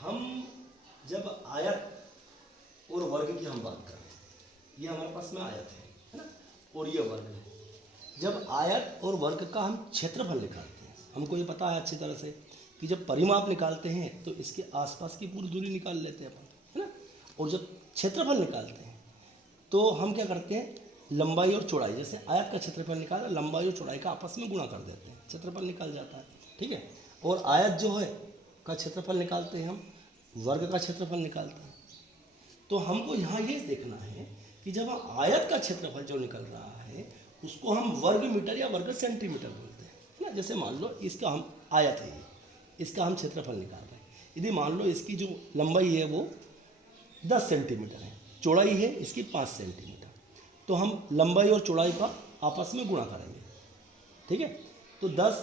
हम जब आयत और वर्ग की हम बात कर रहे हैं, ये हमारे पास में आयत है ना, और ये वर्ग है। जब आयत और वर्ग का हम क्षेत्रफल निकालते हैं, हमको ये पता है अच्छी तरह से कि जब परिमाप निकालते हैं तो इसके आसपास की पूरी दूरी निकाल लेते हैं अपन, है ना। और जब क्षेत्रफल निकालते हैं तो हम क्या करते हैं, लंबाई और चौड़ाई, जैसे आयत का क्षेत्रफल निकाला, लंबाई और चौड़ाई का आपस में गुणा कर देते हैं, क्षेत्रफल निकल जाता है, ठीक है। और आयत जो है का क्षेत्रफल निकालते हैं हम, वर्ग का क्षेत्रफल निकालते हैं। तो हमको यहाँ ये देखना है कि जब आयत का क्षेत्रफल जो निकल रहा है उसको हम वर्ग मीटर या वर्ग सेंटीमीटर बोलते हैं, है ना। जैसे मान लो इसका हम आयत है, ये इसका हम क्षेत्रफल निकाल रहे हैं। यदि मान लो इसकी जो लंबाई है वो 10 सेंटीमीटर है, चौड़ाई है इसकी 5 सेंटीमीटर, तो हम लंबाई और चौड़ाई का आपस में गुणा करेंगे, ठीक है। तो 10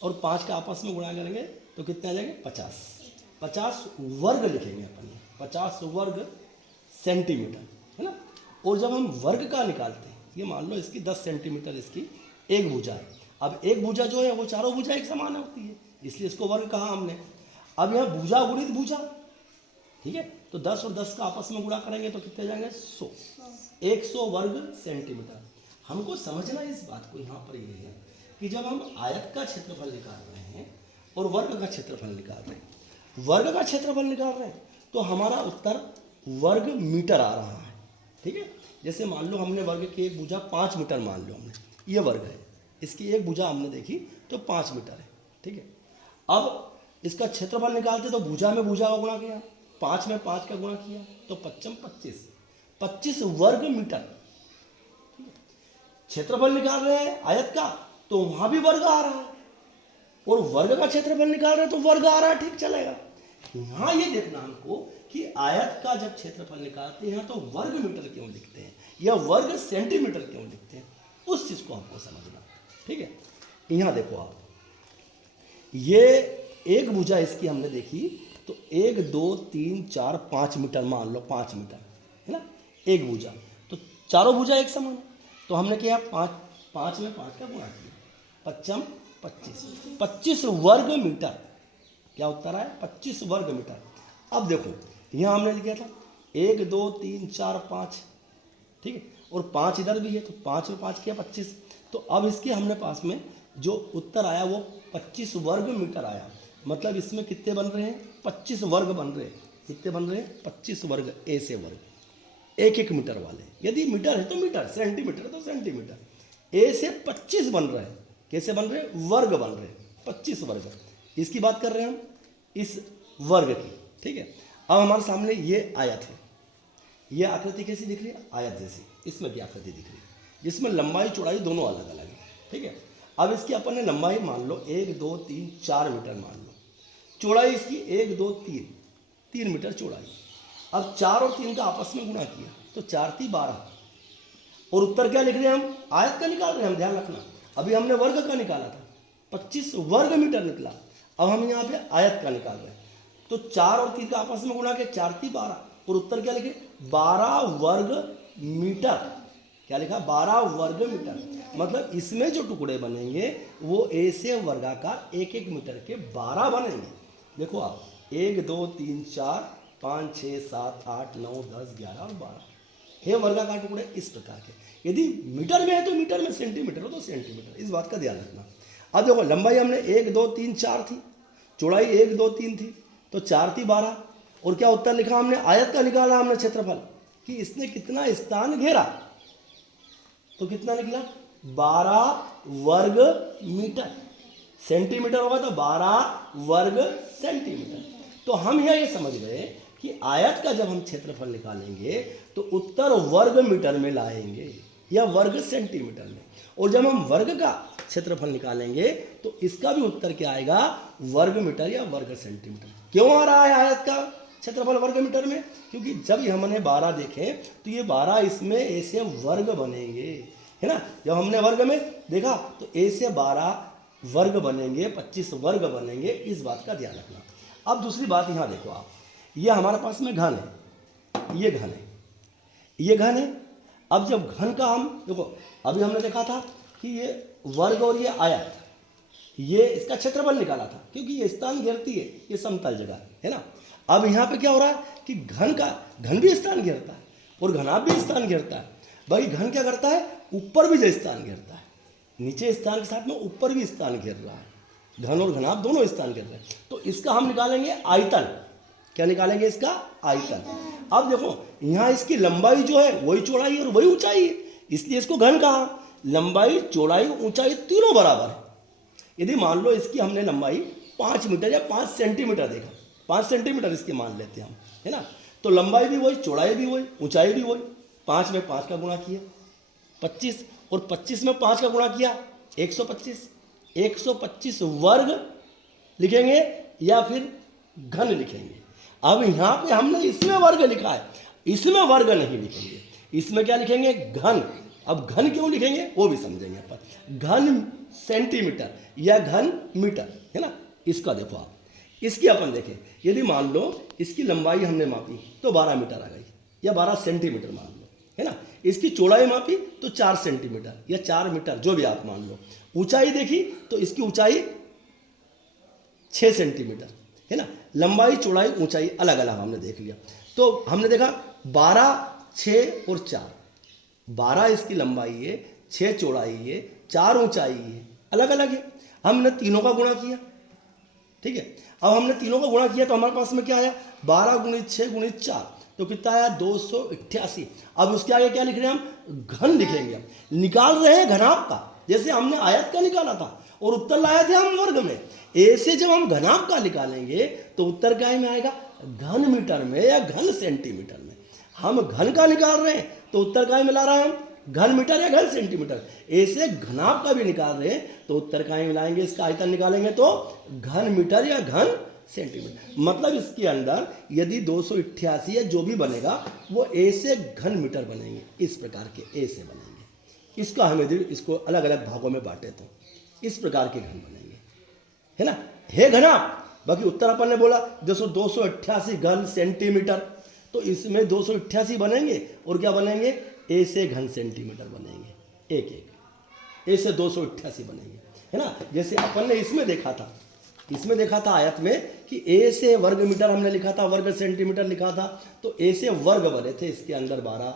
और 5 का आपस में गुणा करेंगे तो कितने आ जाएंगे, 50। 50 वर्ग लिखेंगे अपन, 50 वर्ग सेंटीमीटर, है ना। और जब हम वर्ग का निकालते हैं, ये मान लो इसकी 10 सेंटीमीटर इसकी एक भुजा है। अब एक भुजा जो है वो चारों भुजा एक समान होती है, इसलिए इसको वर्ग कहा हमने। अब यहाँ भुजा गुणित भुजा, ठीक है, तो 10 और 10 का आपस में गुणा करेंगे तो कितने जाएंगे, 100। 100 वर्ग सेंटीमीटर। हमको समझना इस बात को यहाँ पर ये है कि जब हम आयत का क्षेत्रफल निकाल रहे हैं और वर्ग का क्षेत्रफल निकाल रहे हैं, वर्ग का क्षेत्रफल निकाल रहे हैं तो हमारा उत्तर वर्ग मीटर आ रहा है, ठीक है। जैसे मान लो हमने वर्ग की एक भुजा 5 मीटर मान लो, हमने ये वर्ग है, इसकी एक भुजा हमने देखी तो 5 मीटर है, ठीक है। अब इसका क्षेत्रफल निकालते तो भुजा में भुजा का गुणा किया, 5 में 5 का गुणा किया तो 5 25, 25 वर्ग मीटर। क्षेत्रफल निकाल रहे हैं आयत का तो वहां भी वर्ग आ रहा है, और वर्ग का क्षेत्रफल निकाल रहे हैं तो वर्ग आ रहा है, ठीक चलेगा। यहाँ ये देखना हमको कि आयत का जब क्षेत्रफल निकालते हैं तो वर्ग मीटर क्यों लिखते हैं या वर्ग सेंटीमीटर क्यों लिखते हैं, उस चीज को हमको समझना, ठीक है। यहाँ देखो आप, ये एक भुजा इसकी हमने देखी तो 1 2 3 4 5 मीटर मान लो, 5 मीटर है ना एक भुजा, तो चारों भुजा एक समान है, तो हमने किया 5 में 5 का गुणा किया, 5 25, 25 वर्ग मीटर। क्या उत्तर आया, 25 वर्ग मीटर। अब देखो यहाँ हमने लिखा था 1 2 3 4 5, ठीक है, और 5 इधर भी है तो 5 में 5 किया 25। तो अब इसके हमने पास में जो उत्तर आया वो 25 वर्ग मीटर आया। मतलब इसमें कितने बन रहे हैं, 25 वर्ग बन रहे हैं। कितने बन रहे हैं, 25 वर्ग, ए से वर्ग, एक एक मीटर वाले। यदि मीटर है तो मीटर, सेंटीमीटर है तो सेंटीमीटर। ए से 25 बन रहे हैं, कैसे बन रहे हैं, वर्ग बन रहे हैं, 25 वर्ग। इसकी बात कर रहे हैं हम, इस वर्ग की, ठीक है। अब हमारे सामने ये आयत है, ये आकृति कैसी दिख रही है, आयत जैसी। इसमें भी आकृति दिख रही है जिसमें लंबाई चौड़ाई दोनों अलग अलग है, ठीक है। अब इसकी अपन ने लंबाई मान लो 1 2 3 4 मीटर मान लो, चौड़ाई इसकी 1 2 3 मीटर चौड़ाई। अब 4 और 3 का आपस में गुणा किया तो 4 3 12, और उत्तर क्या लिख रहे हैं हम, आयत का निकाल रहे हैं हम, ध्यान रखना। अभी हमने वर्ग का निकाला था, 25 वर्ग मीटर निकला। अब हम यहाँ पे आयत का निकाल रहे हैं तो 4 और 3 का आपस में गुणा किया, 4 3 12, और उत्तर क्या लिखे, 12 वर्ग मीटर। क्या लिखा, 12 वर्ग मीटर। मतलब इसमें जो टुकड़े बनेंगे वो ए से वर्गाकार 1 1 मीटर के 12 बनेंगे। देखो आप, 1 2 3 4 5 6 7 8 9 10 11 और 12 है वर्गाकार टुकड़े इस प्रकार के। यदि मीटर में है तो मीटर में, सेंटीमीटर हो तो सेंटीमीटर, इस बात का ध्यान रखना। अब देखो लंबाई हमने 1 2 3 4 थी, चौड़ाई 1 2 3 थी, तो 4 3 12, और क्या उत्तर लिखा हमने, आयत का निकाला हमने क्षेत्रफल कि इसने कितना स्थान घेरा, तो कितना निकला, 12 वर्ग मीटर। सेंटीमीटर होगा तो 12 वर्ग सेंटीमीटर। तो हम यहाँ ये समझ गए कि आयत का जब हम क्षेत्रफल निकालेंगे तो उत्तर वर्ग मीटर में लाएंगे या वर्ग सेंटीमीटर में, और जब हम वर्ग का क्षेत्रफल निकालेंगे तो इसका भी उत्तर क्या आएगा, वर्ग मीटर या वर्ग सेंटीमीटर। क्यों आ रहा है आयत का क्षेत्रफल वर्ग मीटर में, क्योंकि जब हमने 12 देखे तो ये 12 इसमें ऐसे वर्ग बनेंगे, है ना। जब हमने वर्ग में देखा तो ए से 12 वर्ग बनेंगे, 25 वर्ग बनेंगे, इस बात का ध्यान रखना। अब दूसरी बात यहाँ देखो आप, ये हमारे पास में घन है, ये घन है, ये घन है। अब जब घन का हम देखो, अभी हमने देखा था कि ये वर्ग और ये आयत, ये इसका क्षेत्रफल निकाला था क्योंकि ये स्थान घेरती है, ये समतल जगह है ना। अब यहाँ पे क्या हो रहा है कि घन भी स्थान घेरता है और घनाभ भी स्थान घेरता है। भाई घन क्या करता है, ऊपर भी जो स्थान घेरता है, नीचे स्थान के साथ में ऊपर भी स्थान घेर रहा है, घन और घनाभ दोनों स्थान घेर रहे हैं। तो इसका हम निकालेंगे आयतन। क्या निकालेंगे, इसका आयतन। अब देखो यहाँ इसकी लंबाई जो है वही चौड़ाई और वही ऊंचाई है, इसलिए इसको घन कहा। लंबाई चौड़ाई ऊंचाई तीनों बराबर है। यदि मान लो इसकी हमने लंबाई 5 मीटर या 5 सेंटीमीटर देखा, 5 सेंटीमीटर इसकी मान लेते हैं हम, है ना, तो लंबाई भी वही, चौड़ाई भी वही, ऊंचाई भी वही। 5 में 5 का गुणा किया 25, और 25 में 5 का गुणा किया 125। 125 वर्ग लिखेंगे या फिर घन लिखेंगे। अब यहाँ पे हमने इसमें वर्ग लिखा है, इसमें वर्ग नहीं लिखेंगे, इसमें क्या लिखेंगे, घन। अब घन क्यों लिखेंगे वो भी समझेंगे अपन। घन सेंटीमीटर या घन मीटर, है ना। इसका देखो आप, इसकी अपन देखें, यदि मान लो इसकी लंबाई हमने मापी तो 12 मीटर आ गई, या 12 सेंटीमीटर मान लो, है ना। इसकी चौड़ाई मापी तो 4 सेंटीमीटर या 4 मीटर, जो भी आप मान लो। ऊंचाई देखी तो इसकी ऊंचाई 6 सेंटीमीटर, है ना। लंबाई चौड़ाई ऊंचाई अलग अलग हमने देख लिया। तो हमने देखा 12, 6 और 4, 12 इसकी लंबाई है, 6 चौड़ाई है, 4 ऊंचाई है, अलग अलग है। हमने तीनों का गुणा किया, ठीक है। अब हमने तीनों का गुणा किया तो हमारे पास में क्या आया, 12 गुणित 6 गुणित 4, तो कितना आया, 288। अब उसके आगे क्या लिख रहे हैं हम, घन लिखेंगे। हम निकाल रहे हैं घनाभ का, जैसे हमने आयत का निकाला था और उत्तर लाए थे हम वर्ग में। ऐसे जब हम घनाभ का निकालेंगे तो उत्तर क्या में आएगा, घन मीटर में या घन सेंटीमीटर में। हम घन का निकाल रहे हैं तो उत्तर क्या में ला रहे हैं हम, घन मीटर या घन सेंटीमीटर। ऐसे घनाभ का भी निकाल रहे हैं तो उत्तर क्या में लाएंगे, इसका आयतन निकालेंगे तो घन मीटर या घन सेंटीमीटर। मतलब इसके अंदर यदि 288 या जो भी बनेगा वो ऐसे घन मीटर बनेंगे, इस प्रकार के ऐसे बनेंगे। इसका हम यदि इसको अलग अलग भागों में बांटे तो इस प्रकार के घन बनेंगे, है ना। है घनाभ, बाकी उत्तर अपन ने बोला 288 घन सेंटीमीटर, तो इसमें 288 बनेंगे और क्या बनेंगे, ऐसे घन सेंटीमीटर बनेंगे, एक एक ऐसे 288 बनेंगे, है ना। जैसे अपन ने इसमें देखा था आयत में कि ऐसे वर्ग मीटर हमने लिखा था, वर्ग सेंटीमीटर लिखा था, तो ऐसे वर्ग बने थे इसके अंदर 12,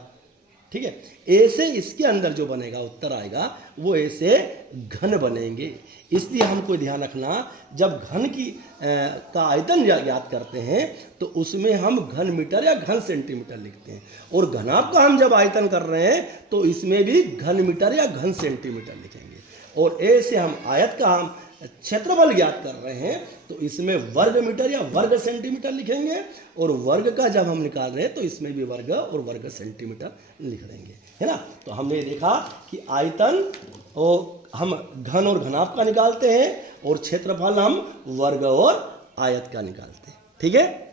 ठीक है। ऐसे इसके अंदर जो बनेगा उत्तर आएगा वो ऐसे घन बनेंगे। इसलिए हमको ध्यान रखना, जब घन की का आयतन ज्ञात करते हैं तो उसमें हम घन मीटर या घन सेंटीमीटर लिखते हैं, और घनाभ का हम जब आयतन कर रहे हैं तो इसमें भी घन मीटर या घन सेंटीमीटर लिखेंगे। और ऐसे हम आयत का हम क्षेत्रफल ज्ञात कर रहे हैं तो इसमें वर्ग मीटर या वर्ग सेंटीमीटर लिखेंगे, और वर्ग का जब हम निकाल रहे हैं तो इसमें भी वर्ग और वर्ग सेंटीमीटर लिख देंगे, है ना। तो हमने देखा कि आयतन और हम घन और घनाभ का निकालते हैं और क्षेत्रफल हम वर्ग और आयत का निकालते हैं, ठीक है।